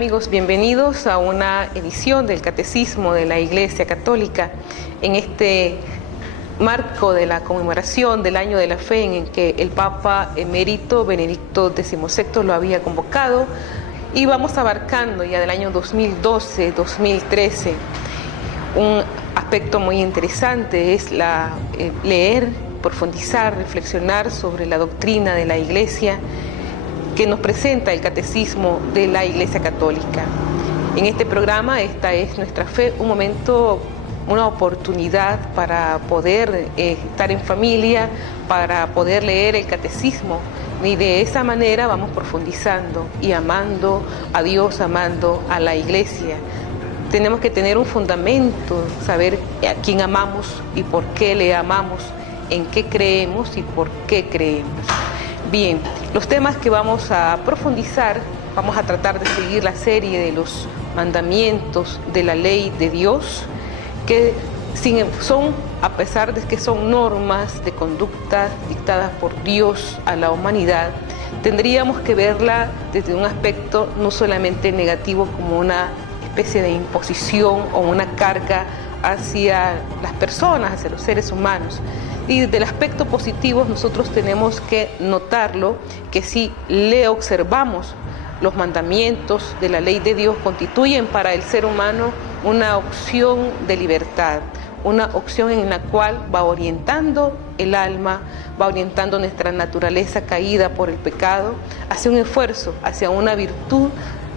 amigos? Bienvenidos a una edición del Catecismo de la Iglesia Católica en este marco de la conmemoración del Año de la Fe, en el que el Papa emérito Benedicto XVI lo había convocado, y vamos abarcando ya del año 2012-2013. Un aspecto muy interesante es leer, profundizar, reflexionar sobre la doctrina de la Iglesia que nos presenta el Catecismo de la Iglesia Católica. En este programa, Esta es nuestra fe, un momento, una oportunidad para poder estar en familia, para poder leer el Catecismo, y de esa manera vamos profundizando y amando a Dios, amando a la Iglesia. Tenemos que tener un fundamento, saber a quién amamos y por qué le amamos, en qué creemos y por qué creemos. Bien, los temas que vamos a profundizar, vamos a tratar de seguir la serie de los mandamientos de la ley de Dios, que son, a pesar de que son normas de conducta dictadas por Dios a la humanidad, tendríamos que verla desde un aspecto no solamente negativo, como una especie de imposición o una carga hacia las personas, hacia los seres humanos. Y del aspecto positivo nosotros tenemos que notarlo, que si le observamos, los mandamientos de la ley de Dios constituyen para el ser humano una opción de libertad, una opción en la cual va orientando el alma, va orientando nuestra naturaleza caída por el pecado hacia un esfuerzo, hacia una virtud,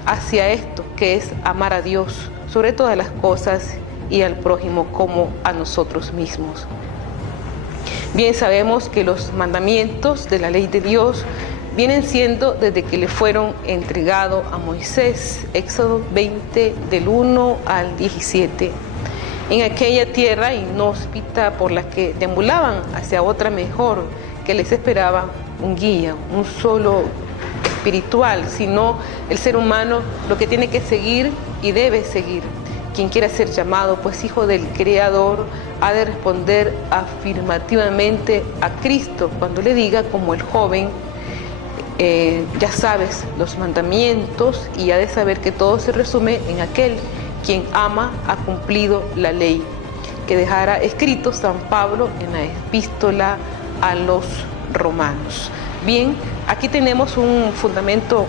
hacia esto que es amar a Dios sobre todas las cosas y al prójimo como a nosotros mismos. Bien sabemos que los mandamientos de la ley de Dios vienen siendo desde que le fueron entregados a Moisés, Éxodo 20, del 1 al 17. En aquella tierra inhóspita por la que deambulaban hacia otra mejor, que les esperaba un guía, un solo espiritual, sino el ser humano lo que tiene que seguir y debe seguir. Quien quiera ser llamado pues hijo del Creador ha de responder afirmativamente a Cristo cuando le diga, como el joven, ya sabes los mandamientos, y ha de saber que todo se resume en aquel quien ama ha cumplido la ley, que dejara escrito San Pablo en la epístola a los romanos. Bien, aquí tenemos un fundamento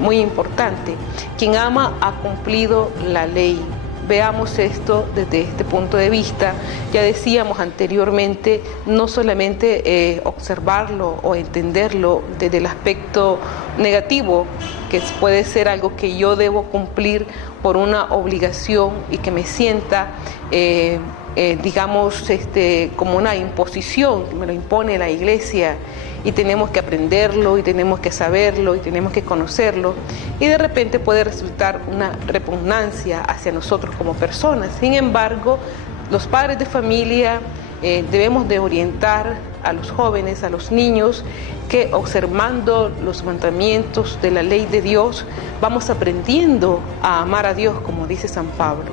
muy importante. Quien ama ha cumplido la ley. Veamos esto desde este punto de vista. Ya decíamos anteriormente, no solamente observarlo o entenderlo desde el aspecto negativo, que puede ser algo que yo debo cumplir por una obligación y que me sienta como una imposición, me lo impone la Iglesia, y tenemos que aprenderlo, y tenemos que saberlo, y tenemos que conocerlo, y de repente puede resultar una repugnancia hacia nosotros como personas. Sin embargo, los padres de familia debemos de orientar a los jóvenes, a los niños, que observando los mandamientos de la ley de Dios, vamos aprendiendo a amar a Dios, como dice San Pablo.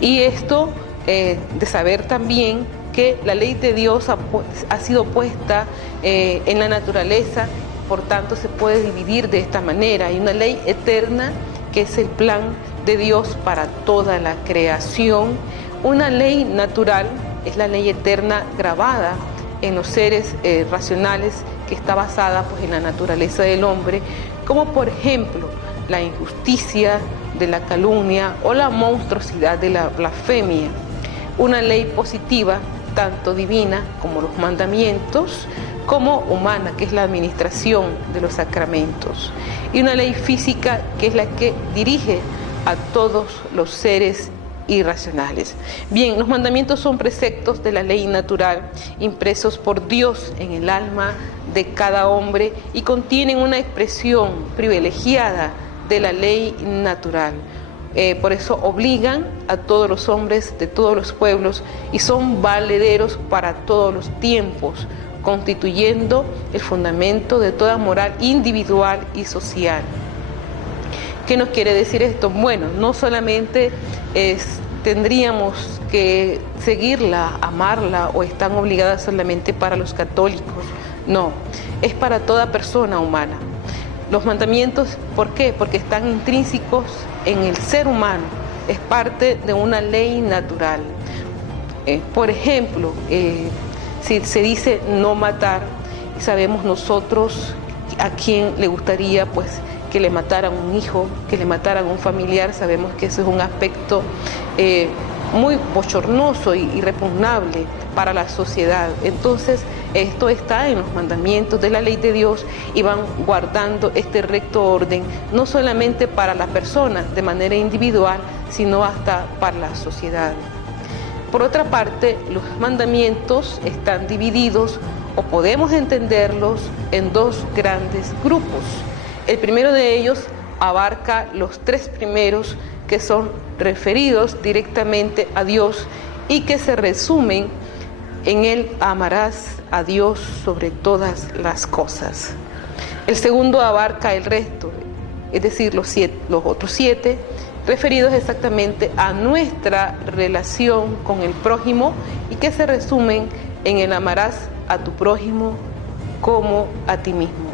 Y esto de saber también que la ley de Dios ha sido puesta en la naturaleza, por tanto se puede dividir de esta manera. Hay una ley eterna que es el plan de Dios para toda la creación. Una ley natural es la ley eterna grabada en los seres racionales, que está basada pues en la naturaleza del hombre, como por ejemplo la injusticia de la calumnia o la monstruosidad de la blasfemia. Una ley positiva, tanto divina como los mandamientos, como humana, que es la administración de los sacramentos. Y una ley física, que es la que dirige a todos los seres irracionales. Bien, los mandamientos son preceptos de la ley natural, impresos por Dios en el alma de cada hombre, y contienen una expresión privilegiada de la ley natural. Por eso obligan a todos los hombres de todos los pueblos y son valederos para todos los tiempos, constituyendo el fundamento de toda moral individual y social. ¿Qué nos quiere decir esto? Bueno, no solamente tendríamos que seguirla, amarla, o están obligadas solamente para los católicos. No, es para toda persona humana. Los mandamientos, ¿por qué? Porque están intrínsecos en el ser humano, es parte de una ley natural. Por ejemplo, si se dice no matar, sabemos nosotros a quién le gustaría pues que le mataran un hijo, que le mataran un familiar. Sabemos que eso es un aspecto muy bochornoso y repugnable para la sociedad. Entonces, esto está en los mandamientos de la ley de Dios y van guardando este recto orden, no solamente para la persona de manera individual, sino hasta para la sociedad. Por otra parte, los mandamientos están divididos o podemos entenderlos en dos grandes grupos. El primero de ellos abarca los tres primeros, que son referidos directamente a Dios y que se resumen en el amarás a Dios sobre todas las cosas. El segundo abarca el resto, es decir, los otros 7, referidos exactamente a nuestra relación con el prójimo y que se resumen en el amarás a tu prójimo como a ti mismo.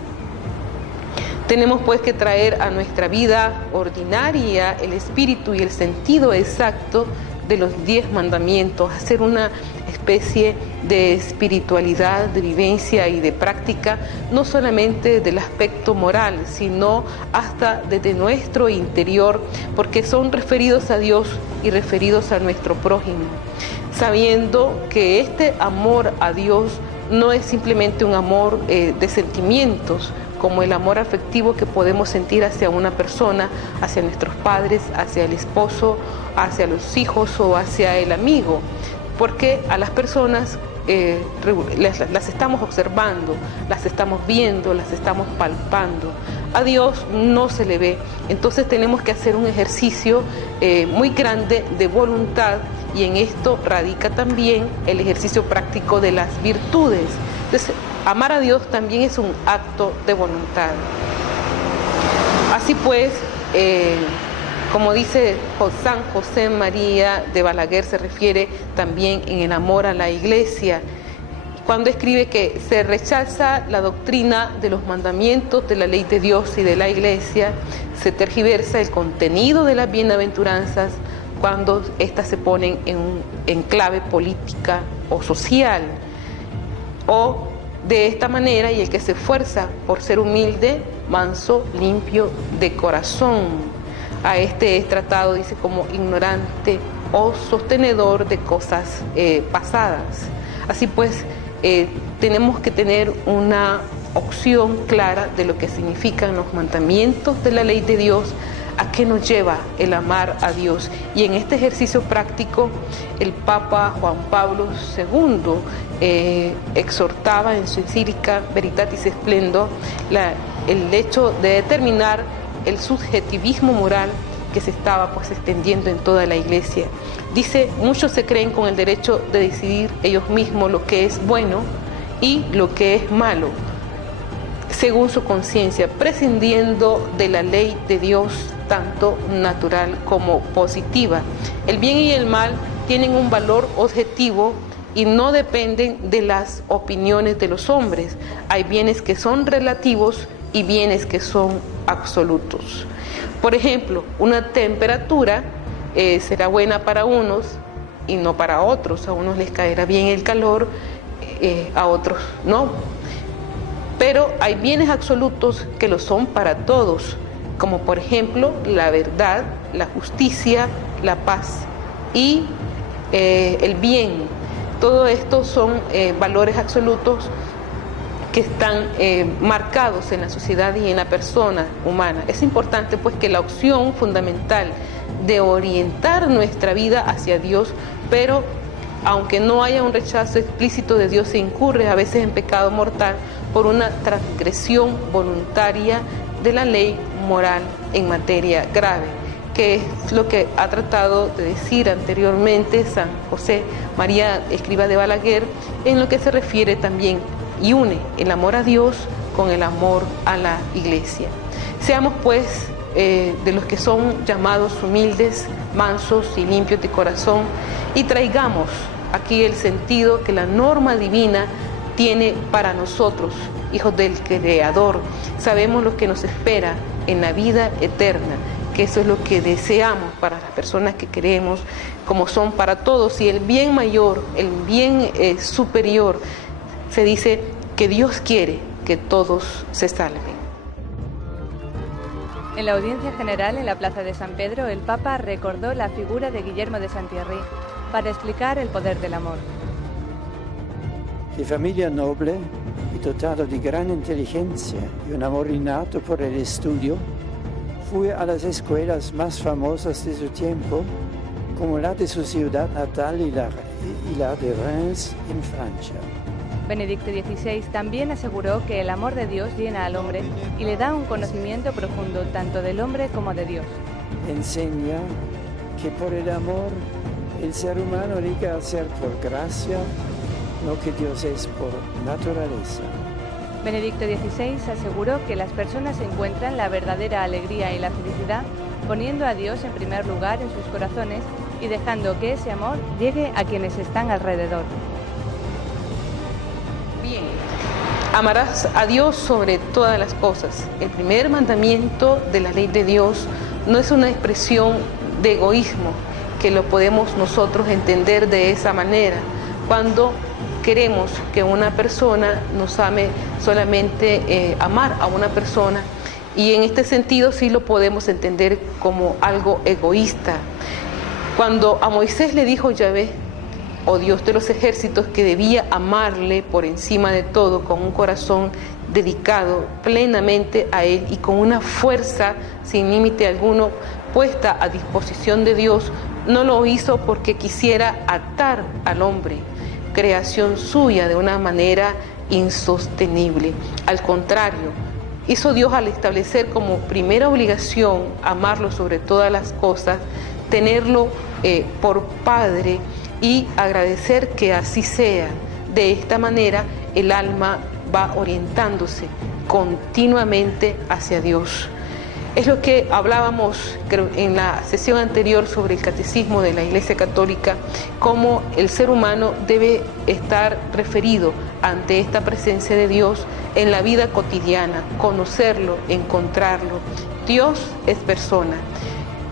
Tenemos pues que traer a nuestra vida ordinaria el espíritu y el sentido exacto de los 10 mandamientos, hacer una especie de espiritualidad, de vivencia y de práctica, no solamente del aspecto moral, sino hasta desde nuestro interior, porque son referidos a Dios y referidos a nuestro prójimo, sabiendo que este amor a Dios no es simplemente un amor de sentimientos, como el amor afectivo que podemos sentir hacia una persona, hacia nuestros padres, hacia el esposo, hacia los hijos o hacia el amigo, porque a las personas las estamos observando, las estamos viendo, las estamos palpando. A Dios no se le ve, entonces tenemos que hacer un ejercicio muy grande de voluntad, y en esto radica también el ejercicio práctico de las virtudes. Entonces, amar a Dios también es un acto de voluntad. Así pues, como dice San José María de Balaguer, se refiere también en el amor a la Iglesia, cuando escribe que se rechaza la doctrina de los mandamientos de la ley de Dios y de la Iglesia, se tergiversa el contenido de las bienaventuranzas cuando éstas se ponen en clave política o social. O de esta manera, y el que se esfuerza por ser humilde, manso, limpio de corazón, a este es tratado, dice, como ignorante o sostenedor de cosas pasadas. Así pues, tenemos que tener una opción clara de lo que significan los mandamientos de la ley de Dios, a qué nos lleva el amar a Dios. Y en este ejercicio práctico, el Papa Juan Pablo II exhortaba en su encíclica Veritatis Splendor el hecho de determinar el subjetivismo moral que se estaba pues extendiendo en toda la Iglesia. Dice, muchos se creen con el derecho de decidir ellos mismos lo que es bueno y lo que es malo, según su conciencia, prescindiendo de la ley de Dios, tanto natural como positiva. El bien y el mal tienen un valor objetivo y no dependen de las opiniones de los hombres. Hay bienes que son relativos y bienes que son absolutos. Por ejemplo, una temperatura será buena para unos y no para otros. A unos les caerá bien el calor, a otros no. Pero hay bienes absolutos que lo son para todos, como por ejemplo la verdad, la justicia, la paz y el bien. Todo esto son valores absolutos que están marcados en la sociedad y en la persona humana. Es importante pues que la opción fundamental de orientar nuestra vida hacia Dios, pero aunque no haya un rechazo explícito de Dios, se incurre a veces en pecado mortal por una transgresión voluntaria de la ley moral en materia grave, que es lo que ha tratado de decir anteriormente San José María Escrivá de Balaguer, en lo que se refiere también y une el amor a Dios con el amor a la Iglesia. Seamos pues de los que son llamados humildes, mansos y limpios de corazón, y traigamos aquí el sentido que la norma divina tiene para nosotros, hijos del Creador. Sabemos lo que nos espera en la vida eterna, que eso es lo que deseamos para las personas que queremos, como son para todos. Y el bien mayor, el bien superior, se dice que Dios quiere que todos se salven. En la audiencia general en la Plaza de San Pedro, el Papa recordó la figura de Guillermo de Saint-Thierry para explicar el poder del amor. De familia noble y dotado de gran inteligencia y un amor innato por el estudio, fue a las escuelas más famosas de su tiempo, como la de su ciudad natal y la de Reims en Francia. Benedicto XVI también aseguró que el amor de Dios llena al hombre y le da un conocimiento profundo tanto del hombre como de Dios. Enseña que por el amor el ser humano llega a ser por gracia lo que Dios es por naturaleza. Benedicto XVI aseguró que las personas encuentran la verdadera alegría y la felicidad poniendo a Dios en primer lugar en sus corazones y dejando que ese amor llegue a quienes están alrededor. Bien, amarás a Dios sobre todas las cosas. El primer mandamiento de la ley de Dios no es una expresión de egoísmo, que lo podemos nosotros entender de esa manera, cuando queremos que una persona nos ame, solamente amar a una persona, y en este sentido sí lo podemos entender como algo egoísta. Cuando a Moisés le dijo Yahvé, o Dios de los ejércitos, que debía amarle por encima de todo, con un corazón dedicado plenamente a Él y con una fuerza sin límite alguno puesta a disposición de Dios, no lo hizo porque quisiera atar al hombre, creación suya, de una manera insostenible. Al contrario, hizo Dios al establecer como primera obligación amarlo sobre todas las cosas, tenerlo por Padre y agradecer que así sea. De esta manera el alma va orientándose continuamente hacia Dios. Es lo que hablábamos en la sesión anterior sobre el catecismo de la Iglesia Católica, cómo el ser humano debe estar referido ante esta presencia de Dios en la vida cotidiana, conocerlo, encontrarlo. Dios es persona.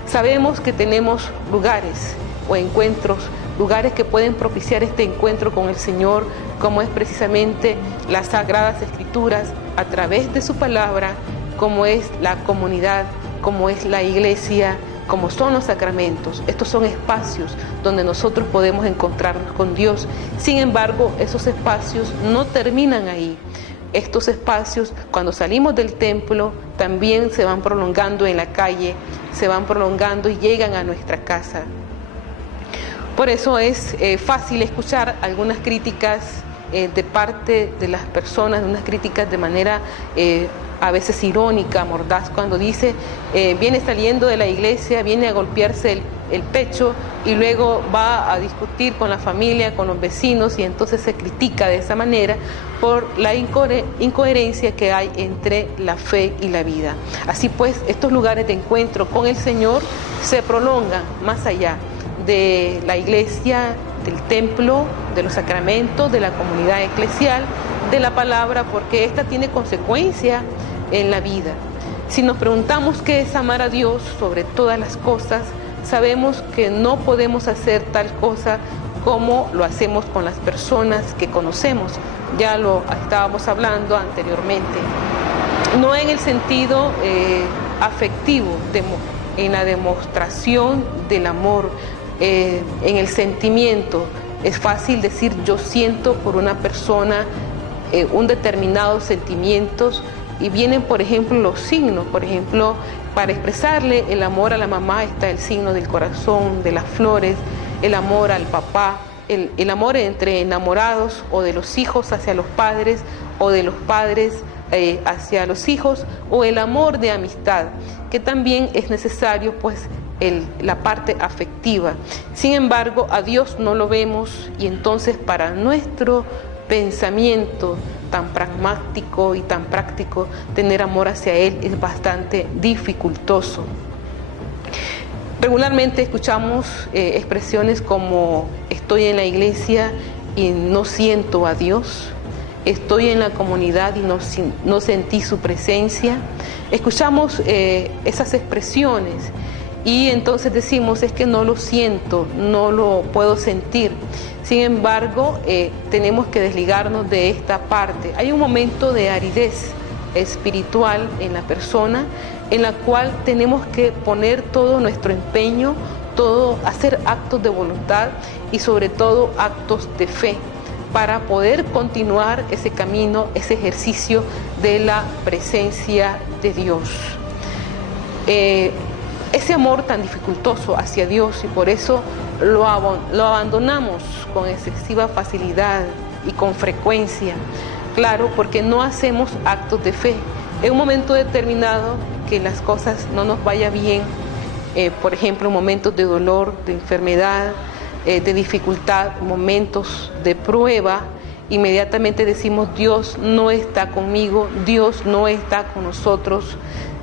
Sabemos que tenemos lugares o encuentros, lugares que pueden propiciar este encuentro con el Señor, como es precisamente las Sagradas Escrituras, a través de su palabra, como es la comunidad, como es la iglesia, como son los sacramentos. Estos son espacios donde nosotros podemos encontrarnos con Dios. Sin embargo, esos espacios no terminan ahí. Estos espacios, cuando salimos del templo, también se van prolongando en la calle, se van prolongando y llegan a nuestra casa. Por eso es fácil escuchar algunas críticas de parte de las personas, unas críticas de manera a veces irónica, mordaz, cuando dice, viene saliendo de la iglesia, viene a golpearse el pecho y luego va a discutir con la familia, con los vecinos, y entonces se critica de esa manera por la incoherencia que hay entre la fe y la vida. Así pues, estos lugares de encuentro con el Señor se prolongan más allá de la iglesia, del templo, de los sacramentos, de la comunidad eclesial, de la palabra, porque esta tiene consecuencia en la vida. Si nos preguntamos qué es amar a Dios sobre todas las cosas, sabemos que no podemos hacer tal cosa como lo hacemos con las personas que conocemos. Ya lo estábamos hablando anteriormente. No en el sentido afectivo, en la demostración del amor, en el sentimiento. Es fácil decir yo siento por una persona un determinado sentimientos, y vienen, por ejemplo, los signos. Por ejemplo, para expresarle el amor a la mamá está el signo del corazón, de las flores, el amor al papá, el amor entre enamorados, o de los hijos hacia los padres, o de los padres hacia los hijos, o el amor de amistad, que también es necesario, pues, la parte afectiva. Sin embargo, a Dios no lo vemos, y entonces para nuestro pensamiento tan pragmático y tan práctico, tener amor hacia Él es bastante dificultoso. Regularmente escuchamos expresiones como estoy en la iglesia y no siento a Dios, estoy en la comunidad y no sentí su presencia. Escuchamos esas expresiones y entonces decimos, es que no lo siento, no lo puedo sentir. Sin embargo, tenemos que desligarnos de esta parte. Hay un momento de aridez espiritual en la persona, en la cual tenemos que poner todo nuestro empeño, hacer actos de voluntad y sobre todo actos de fe para poder continuar ese camino, ese ejercicio de la presencia de Dios. Ese amor tan dificultoso hacia Dios, y por eso lo abandonamos con excesiva facilidad y con frecuencia. Claro, porque no hacemos actos de fe. En un momento determinado que las cosas no nos vaya bien, por ejemplo, momentos de dolor, de enfermedad, de dificultad, momentos de prueba, inmediatamente decimos, Dios no está conmigo, Dios no está con nosotros,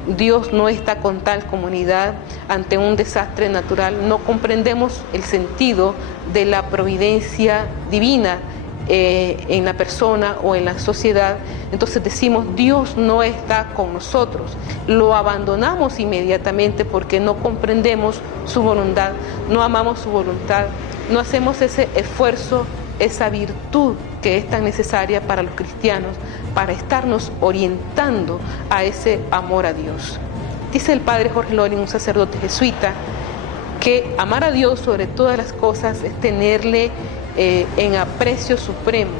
Dios no está con tal comunidad. Ante un desastre natural no comprendemos el sentido de la providencia divina en la persona o en la sociedad. Entonces decimos, Dios no está con nosotros, lo abandonamos inmediatamente porque no comprendemos su voluntad, no amamos su voluntad, no hacemos ese esfuerzo, esa virtud que es tan necesaria para los cristianos, para estarnos orientando a ese amor a Dios. Dice el padre Jorge Loring, un sacerdote jesuita, que amar a Dios sobre todas las cosas es tenerle en aprecio supremo,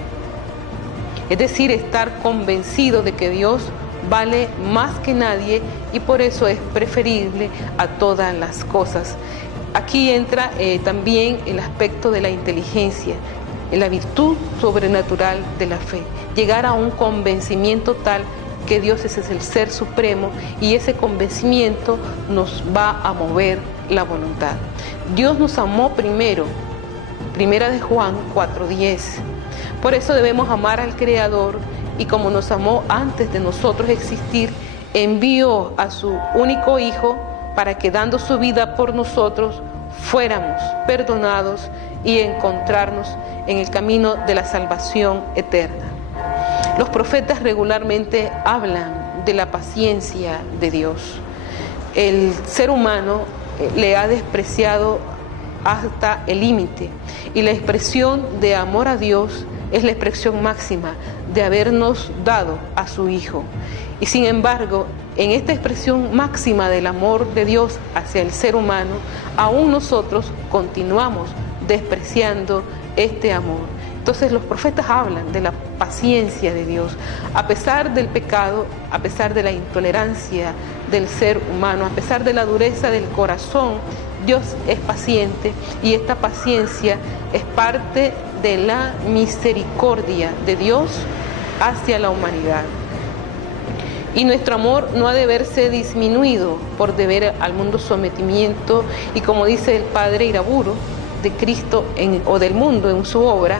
es decir, estar convencido de que Dios vale más que nadie y por eso es preferible a todas las cosas. Aquí entra también el aspecto de la inteligencia, la virtud sobrenatural de la fe, llegar a un convencimiento tal que Dios es el ser supremo y ese convencimiento nos va a mover la voluntad. Dios nos amó primero, Primera de Juan 4:10. Por eso debemos amar al Creador y como nos amó antes de nosotros existir, envió a su único Hijo para que dando su vida por nosotros fuéramos perdonados y encontrarnos en el camino de la salvación eterna. Los profetas regularmente hablan de la paciencia de Dios. El ser humano le ha despreciado hasta el límite y la expresión de amor a Dios es la expresión máxima de habernos dado a su Hijo. Y sin embargo, en esta expresión máxima del amor de Dios hacia el ser humano, aún nosotros continuamos despreciando este amor. Entonces los profetas hablan de la paciencia de Dios. A pesar del pecado, a pesar de la intolerancia del ser humano, a pesar de la dureza del corazón, Dios es paciente y esta paciencia es parte de la misericordia de Dios hacia la humanidad. Y nuestro amor no ha de verse disminuido por deber al mundo sometimiento y como dice el padre Iraburu, de Cristo o del mundo en su obra,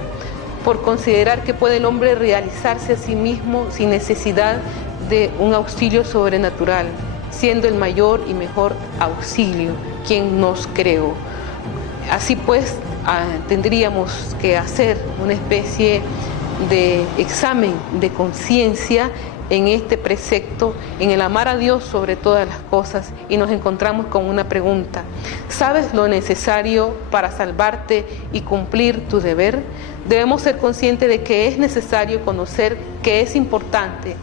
por considerar que puede el hombre realizarse a sí mismo sin necesidad de un auxilio sobrenatural, siendo el mayor y mejor auxilio quien nos creó. Así pues, tendríamos que hacer una especie de examen de conciencia en este precepto, en el amar a Dios sobre todas las cosas, y nos encontramos con una pregunta: ¿sabes lo necesario para salvarte y cumplir tu deber? Debemos ser conscientes de que es necesario conocer que es importante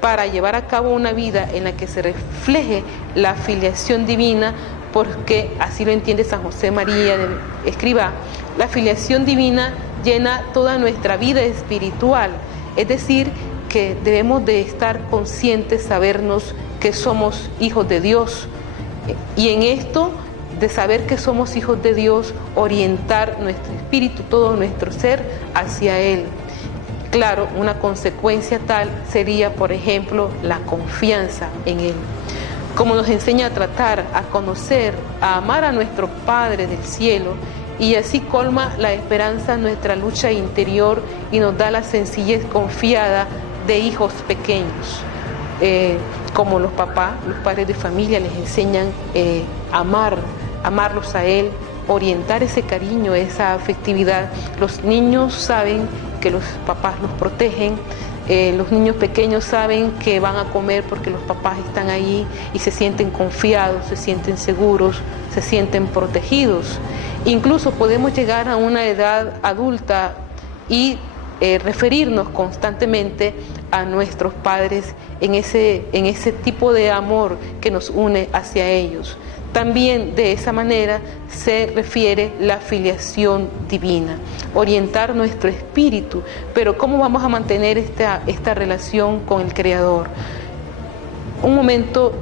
para llevar a cabo una vida en la que se refleje la filiación divina, porque así lo entiende San José María de Escribá. La filiación divina llena toda nuestra vida espiritual, es decir, que debemos de estar conscientes, sabernos que somos hijos de Dios, y en esto de saber que somos hijos de Dios, orientar nuestro espíritu, todo nuestro ser hacia Él. Claro, una consecuencia tal sería, por ejemplo, la confianza en Él. Como nos enseña a tratar, a conocer, a amar a nuestro Padre del cielo, y así colma la esperanza nuestra lucha interior y nos da la sencillez confiada de hijos pequeños. Como los papás, los padres de familia les enseñan a amarlos a Él, orientar ese cariño, esa afectividad. Los niños saben que los papás los protegen. Los niños pequeños saben que van a comer porque los papás están ahí y se sienten confiados, se sienten seguros, se sienten protegidos. Incluso podemos llegar a una edad adulta y referirnos constantemente a nuestros padres en ese tipo de amor que nos une hacia ellos. También de esa manera se refiere la filiación divina, orientar nuestro espíritu. Pero ¿cómo vamos a mantener esta relación con el Creador? Un momento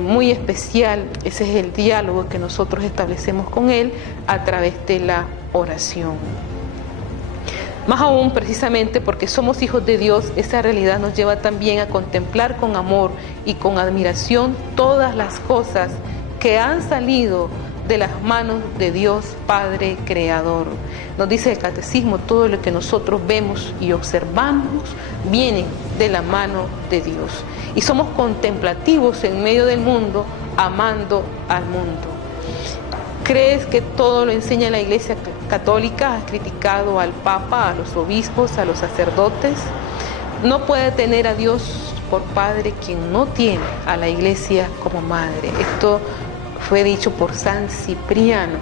muy especial, ese es el diálogo que nosotros establecemos con Él a través de la oración. Más aún, precisamente porque somos hijos de Dios, esa realidad nos lleva también a contemplar con amor y con admiración todas las cosas que han salido de las manos de Dios Padre Creador. Nos dice el Catecismo, todo lo que nosotros vemos y observamos viene de la mano de Dios. Y somos contemplativos en medio del mundo, amando al mundo. ¿Crees que todo lo enseña la Iglesia Católica? ¿Has criticado al Papa, a los obispos, a los sacerdotes? No puede tener a Dios por Padre quien no tiene a la Iglesia como Madre. Esto fue dicho por San Cipriano.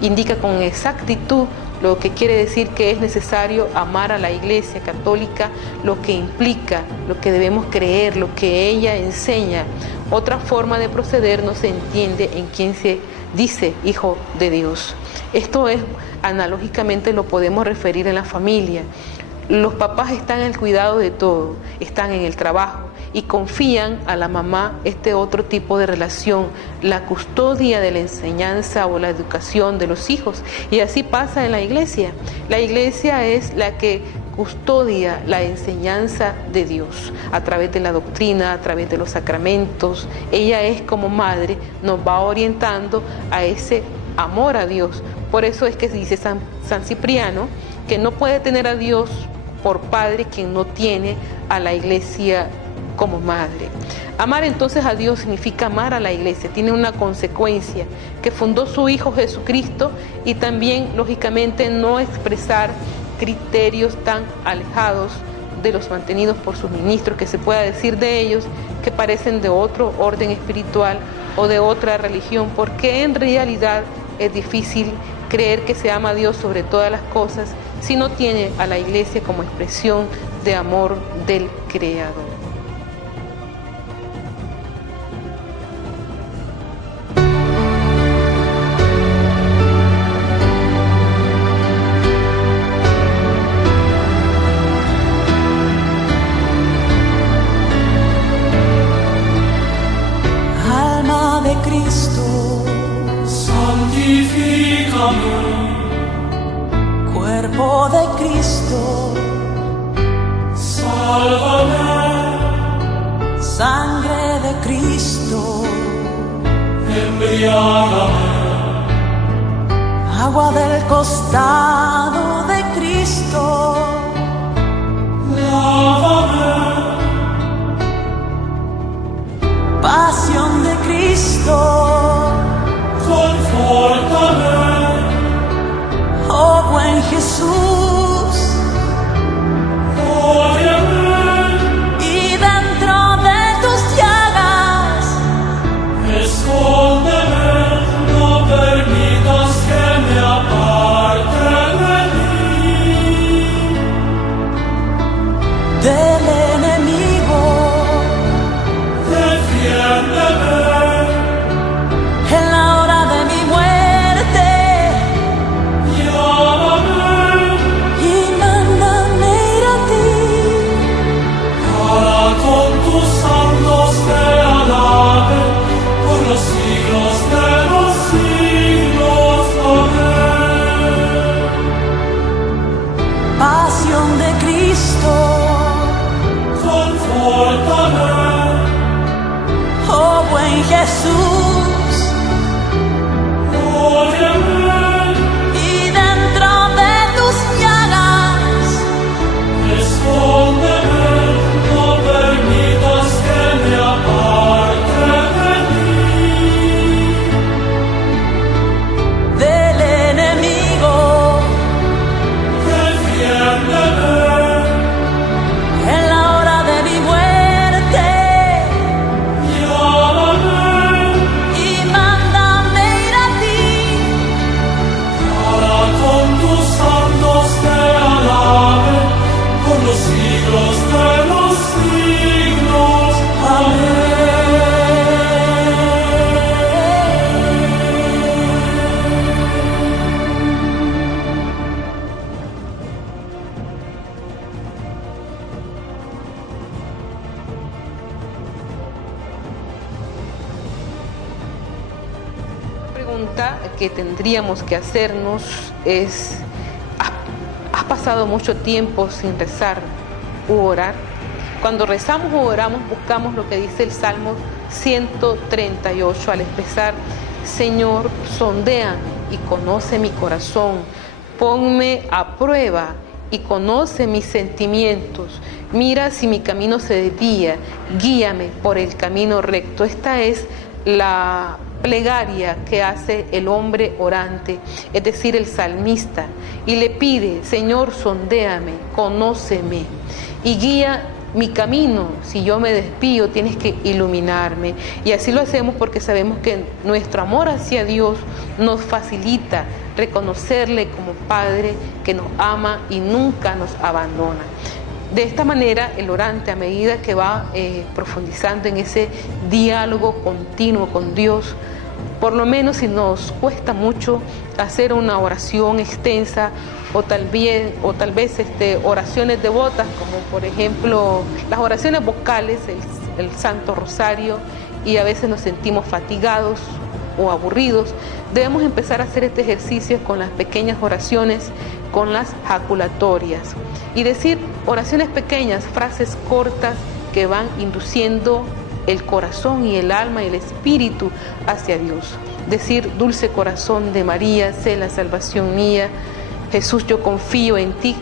Indica con exactitud lo que quiere decir que es necesario amar a la Iglesia Católica, lo que implica, lo que debemos creer, lo que ella enseña. Otra forma de proceder no se entiende en quien se dice hijo de Dios. Esto es, analógicamente lo podemos referir en la familia. Los papás están en el cuidado de todo, están en el trabajo y confían a la mamá este otro tipo de relación, la custodia de la enseñanza o la educación de los hijos. Y así pasa en la iglesia. La iglesia es la que custodia la enseñanza de Dios a través de la doctrina, a través de los sacramentos. Ella es como madre, nos va orientando a ese amor a Dios. Por eso es que dice San Cipriano que no puede tener a Dios por padre quien no tiene a la iglesia como madre. Amar entonces a Dios significa amar a la iglesia, tiene una consecuencia que fundó su Hijo Jesucristo, y también lógicamente no expresar criterios tan alejados de los mantenidos por sus ministros, que se pueda decir de ellos que parecen de otro orden espiritual o de otra religión, porque en realidad es difícil creer que se ama a Dios sobre todas las cosas si no tiene a la iglesia como expresión de amor del Creador. Alma de Cristo, santifícame. Cuerpo de Cristo, sálvame. Sangre de Cristo, embriágame. Agua del costado de Cristo, lávame. Pasión de Cristo, confórtame. Oh buen Jesús, óyeme, y dentro de tus llagas, escóndeme, no permitas que me aparte de ti, del enemigo, defiéndeme. En la hora de mi muerte, y mándame ir a ti, para con tus santos te alabe por los siglos de los siglos. Amén. Pasión de Cristo, confórtame. Oh buen Jesús, óyeme. Escóndeme, no permitas que me aparte de ti, del enemigo, defiéndeme. pregunta que tendríamos que hacernos es, ¿has pasado mucho tiempo sin rezar u orar? Cuando rezamos o oramos, buscamos lo que dice el Salmo 138 al empezar: Señor, sondéame y conoce mi corazón, ponme a prueba y conoce mis sentimientos, mira si mi camino se desvía, guíame por el camino recto. Esta es la plegaria que hace el hombre orante, es decir, el salmista, y le pide: Señor, sondéame, conóceme y guía mi camino. Si yo me desvío, tienes que iluminarme. Y así lo hacemos porque sabemos que nuestro amor hacia Dios nos facilita reconocerle como Padre que nos ama y nunca nos abandona. De esta manera, el orante, a medida que va profundizando en ese diálogo continuo con Dios, por lo menos si nos cuesta mucho hacer una oración extensa o tal vez oraciones devotas, como por ejemplo las oraciones vocales, el Santo Rosario, y a veces nos sentimos fatigados o aburridos, debemos empezar a hacer este ejercicio con las pequeñas oraciones, con las jaculatorias, y decir oraciones pequeñas, frases cortas que van induciendo el corazón y el alma y el espíritu hacia Dios. Decir: dulce corazón de María, sé la salvación mía. Jesús, yo confío en ti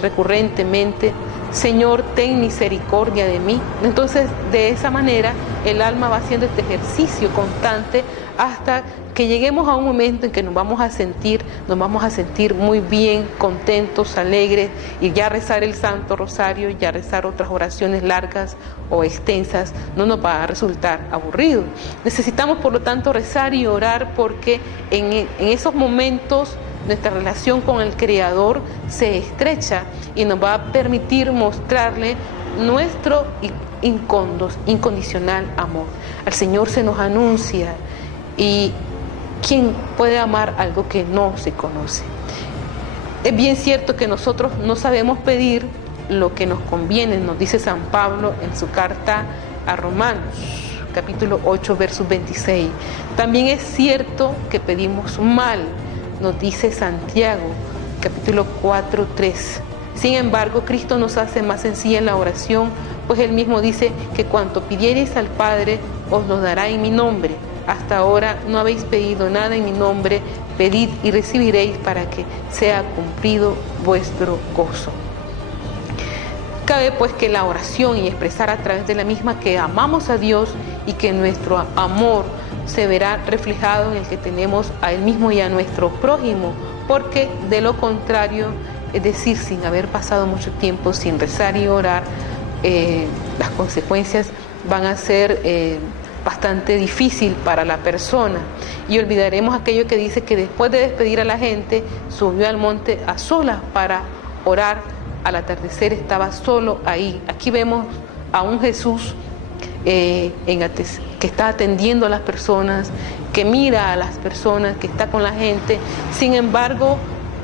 recurrentemente. Señor, ten misericordia de mí. Entonces, de esa manera, el alma va haciendo este ejercicio constante hasta que lleguemos a un momento en que nos vamos a sentir muy bien, contentos, alegres, y ya rezar el Santo Rosario, ya rezar otras oraciones largas o extensas no nos va a resultar aburrido. Necesitamos, por lo tanto, rezar y orar, porque en esos momentos nuestra relación con el Creador se estrecha y nos va a permitir mostrarle nuestro incondicional amor. Al Señor se nos anuncia, y ¿quién puede amar algo que no se conoce? Es bien cierto que nosotros no sabemos pedir lo que nos conviene, nos dice San Pablo en su carta a Romanos, capítulo 8, versos 26. También es cierto que pedimos mal, nos dice Santiago, capítulo 4, 3. Sin embargo, Cristo nos hace más sencilla en la oración, pues Él mismo dice que cuanto pidiereis al Padre, os lo dará en mi nombre. Hasta ahora no habéis pedido nada en mi nombre, pedid y recibiréis para que sea cumplido vuestro gozo. Cabe pues que la oración y expresar a través de la misma que amamos a Dios y que nuestro amor se verá reflejado en el que tenemos a Él mismo y a nuestro prójimo, porque de lo contrario, es decir, sin haber pasado mucho tiempo sin rezar y orar, las consecuencias van a ser bastante difícil para la persona, y olvidaremos aquello que dice que después de despedir a la gente subió al monte a solas para orar. Al atardecer estaba solo ahí. Aquí vemos a un Jesús que está atendiendo a las personas, que mira a las personas, que está con la gente. Sin embargo,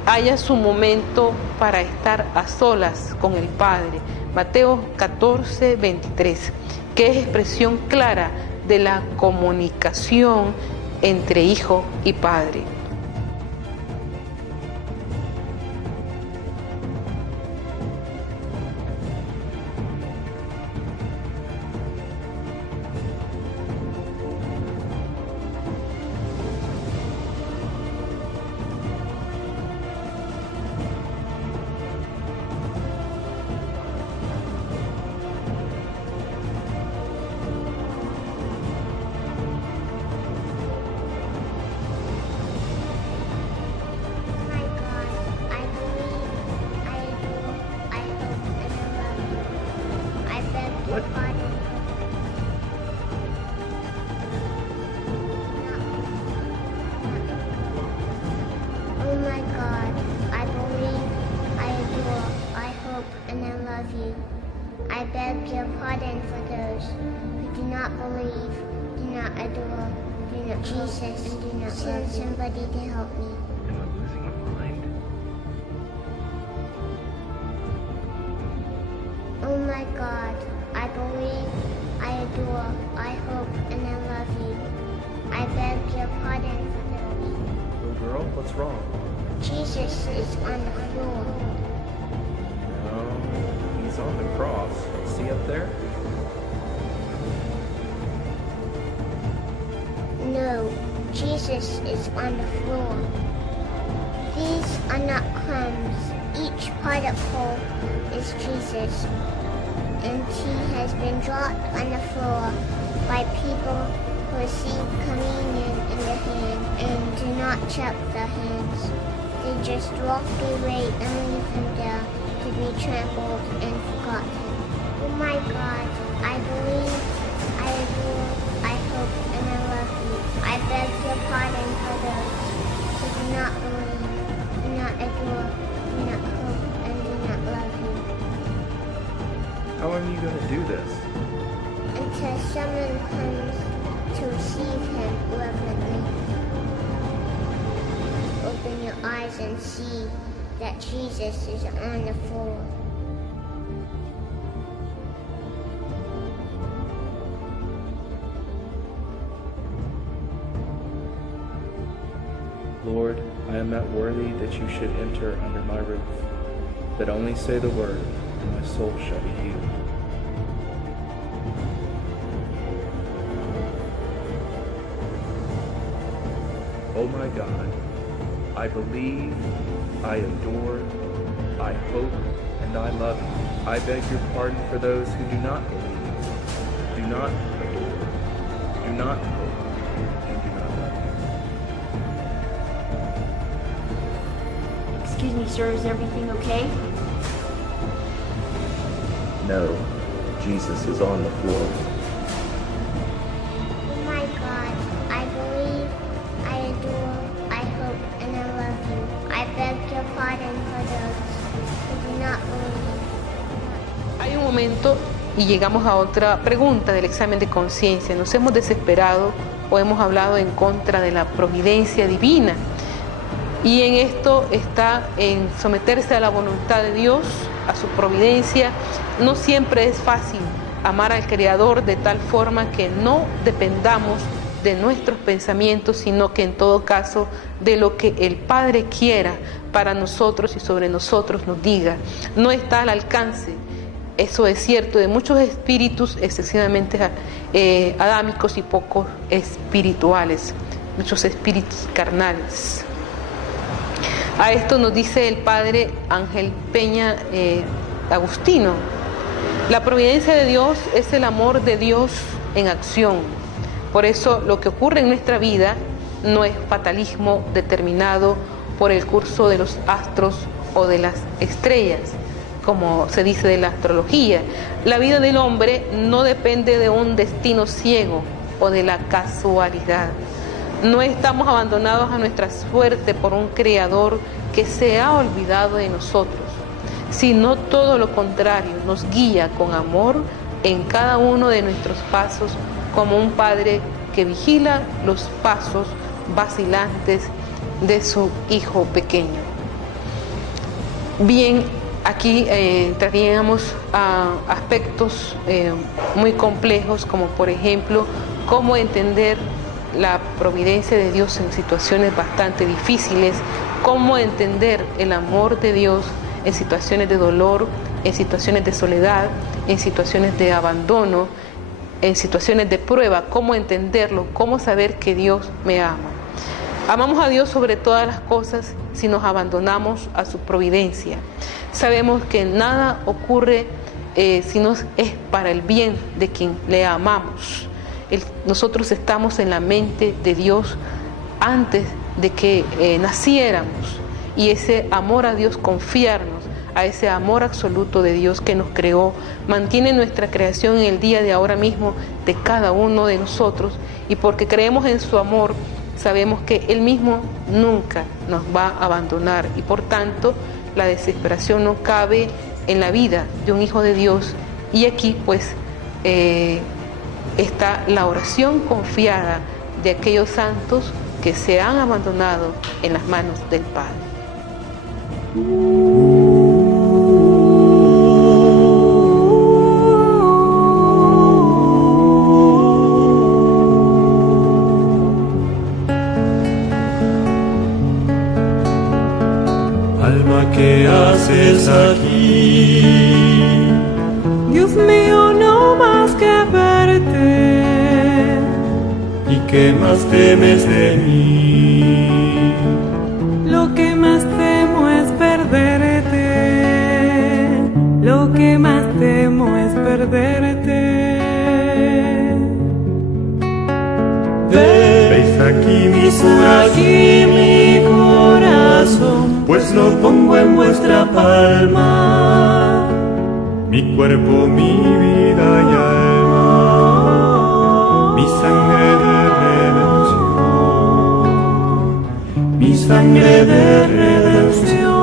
haya su momento para estar a solas con el Padre. Mateo 14, 23, que es expresión clara de la comunicación entre hijo y padre. Oh my God, I believe, I adore, I hope, and I love you. I beg your pardon for those who do not believe, do not adore, do not Jesus, and do not send somebody to help me. Am I losing my mind? Oh my God, I believe, I adore, I hope, and I love you. I beg your pardon What's wrong? Jesus is on the floor. No, he's on the cross. See up there? No, Jesus is on the floor. These are not crumbs. Each particle is Jesus. And he has been dropped on the floor by people who receive communion in their hand and do not check their hands. They just walk away and leave him there to be trampled and forgotten. Oh my God, I believe, I adore, I hope, and I love you. I beg your pardon for those who do not believe, do not adore, do not hope, and do not love you. How are you going to do this? Until someone comes to receive him reverently. Open your eyes and see that Jesus is on the floor. Lord, I am not worthy that you should enter under my roof, but only say the word, and my soul shall be healed. Oh my God, I believe, I adore, I hope, and I love you. I beg your pardon for those who do not believe, do not adore, do not hope, and do not love you. Excuse me, sir, is everything okay? No, Jesus is on the floor. Oh my God, I believe, I adore, I hope, and I love you. I beg your pardon for those who do not believe. Hay un momento y llegamos a otra pregunta del examen de conciencia. Nos hemos desesperado o hemos hablado en contra de la providencia divina. Y en esto está en someterse a la voluntad de Dios, a su providencia. No siempre es fácil amar al Creador de tal forma que no dependamos de nuestros pensamientos, sino que en todo caso de lo que el Padre quiera para nosotros y sobre nosotros nos diga. No está al alcance, eso es cierto, de muchos espíritus excesivamente adámicos y poco espirituales, muchos espíritus carnales. A esto nos dice el padre Ángel Peña Agustino: la providencia de Dios es el amor de Dios en acción. Por eso lo que ocurre en nuestra vida no es fatalismo determinado por el curso de los astros o de las estrellas, como se dice de la astrología. La vida del hombre no depende de un destino ciego o de la casualidad. No estamos abandonados a nuestra suerte por un creador que se ha olvidado de nosotros, sino todo lo contrario, nos guía con amor en cada uno de nuestros pasos, como un padre que vigila los pasos vacilantes de su hijo pequeño. Bien, aquí entraríamos a aspectos muy complejos, como por ejemplo, cómo entender la providencia de Dios en situaciones bastante difíciles, cómo entender el amor de Dios en situaciones de dolor, en situaciones de soledad, en situaciones de abandono, en situaciones de prueba, cómo entenderlo, cómo saber que Dios me ama. Amamos a Dios sobre todas las cosas si nos abandonamos a su providencia. Sabemos que nada ocurre si no es para el bien de quien le amamos. Nosotros estamos en la mente de Dios antes de que naciéramos, y ese amor a Dios, confiarnos a ese amor absoluto de Dios que nos creó, mantiene nuestra creación en el día de ahora mismo de cada uno de nosotros, y porque creemos en su amor sabemos que Él mismo nunca nos va a abandonar, y por tanto la desesperación no cabe en la vida de un hijo de Dios. Y aquí pues está la oración confiada de aquellos santos que se han abandonado en las manos del Padre. ¿qué haces aquí? Dios mío, no más que verte. ¿Y qué más temes de mí? Lo que más temo es perderte. Lo que más temo es perderte. ¿Veis aquí mi corazón? Pues lo pongo en vuestra palma, mi cuerpo, mi vida y alma, mi sangre de redención, mi sangre de redención.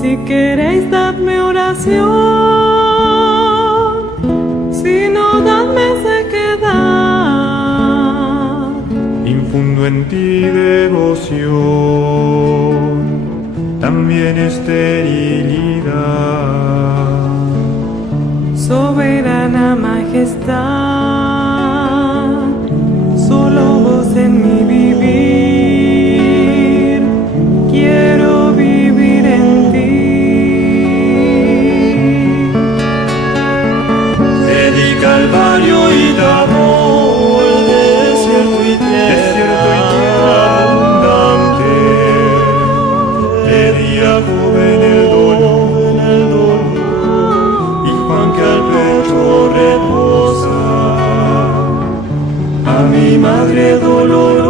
Si queréis, dadme oración. Si no, dadme sequedad. Infundo en ti devoción, también esterilidad. Soberana majestad, solo vos en mi vivir. Quiero vivir en ti. Calvario y Tabor, desierto y tierra abundante, de día joven el dolor, y Juan que al pecho reposa, a mi madre dolor.